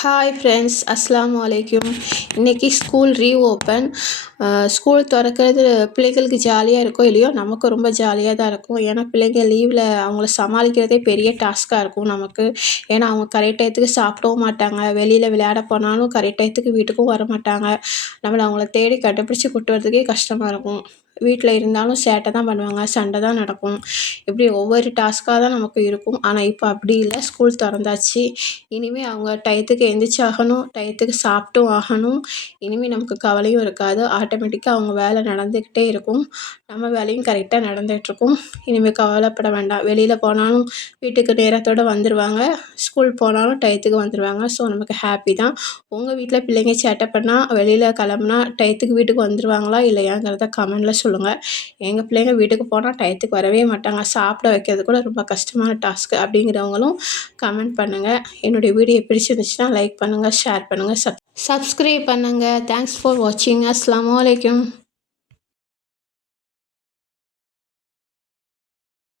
Hi friends, அஸ்ஸலாமு அலைக்கும். இன்றைக்கி ஸ்கூல் ரீஓப்பன். ஸ்கூல் திறக்கிறது பிள்ளைங்களுக்கு ஜாலியாக இருக்கோ இல்லையோ, நமக்கு ரொம்ப ஜாலியாக தான் இருக்கும். ஏன்னா பிள்ளைங்க லீவில் அவங்கள சமாளிக்கிறதே பெரிய டாஸ்க்காக இருக்கும் நமக்கு. ஏன்னா அவங்க கரெக்ட் டயத்துக்கு சாப்பிடவும் மாட்டாங்க, வெளியில் விளையாட போனாலும் கரெக்ட் டயத்துக்கு வீட்டுக்கும் வர மாட்டாங்க. நம்மளை அவங்கள தேடி கண்டுபிடிச்சி கூட்டு வரதுக்கே கஷ்டமாக இருக்கும். வீட்டில் இருந்தாலும் சேட்டை தான் பண்ணுவாங்க, சண்டை தான் நடக்கும். இப்படி ஒவ்வொரு டாஸ்க்காக தான் நமக்கு இருக்கும். ஆனால் இப்போ அப்படி இல்லை, ஸ்கூல் திறந்தாச்சு. இனிமேல் அவங்க டயத்துக்கு எந்திரிச்சாகணும், டயத்துக்கு சாப்பிட்டும் ஆகணும். இனிமேல் நமக்கு கவலையும் இருக்காது. ஆட்டோமேட்டிக்காக அவங்க வேலை நடந்துக்கிட்டே இருக்கும், நம்ம வேலையும் கரெக்டாக நடந்துகிட்ருக்கும். இனிமேல் கவலைப்பட வேண்டாம். வெளியில் போனாலும் வீட்டுக்கு நேரத்தோடு வந்துடுவாங்க, ஸ்கூல் போனாலும் டயத்துக்கு வந்துடுவாங்க. ஸோ நமக்கு ஹாப்பி தான். உங்கள் வீட்டில் பிள்ளைங்க சேட்டை பண்ணால், வெளியில் கிளம்புனா டயத்துக்கு வீட்டுக்கு வந்துடுவாங்களா இல்லையாங்கிறத கமெண்டில் சொல்லுங்கள். எங்கள் பிள்ளைங்க வீட்டுக்கு போனால் டயத்துக்கு வரவே மாட்டாங்க, சாப்பிட வைக்கிறது கூட ரொம்ப கஷ்டமான டாஸ்க்கு அப்படிங்கிறவங்களும் கமெண்ட் பண்ணுங்கள். என்னுடைய வீடியோ பிடிச்சிருந்துச்சுன்னா லைக் பண்ணுங்கள், ஷேர் பண்ணுங்கள், சப்ஸ்கிரைப் பண்ணுங்கள். தேங்க்ஸ் ஃபார் வாட்சிங். அஸ்ஸலாமு அலைக்கும்.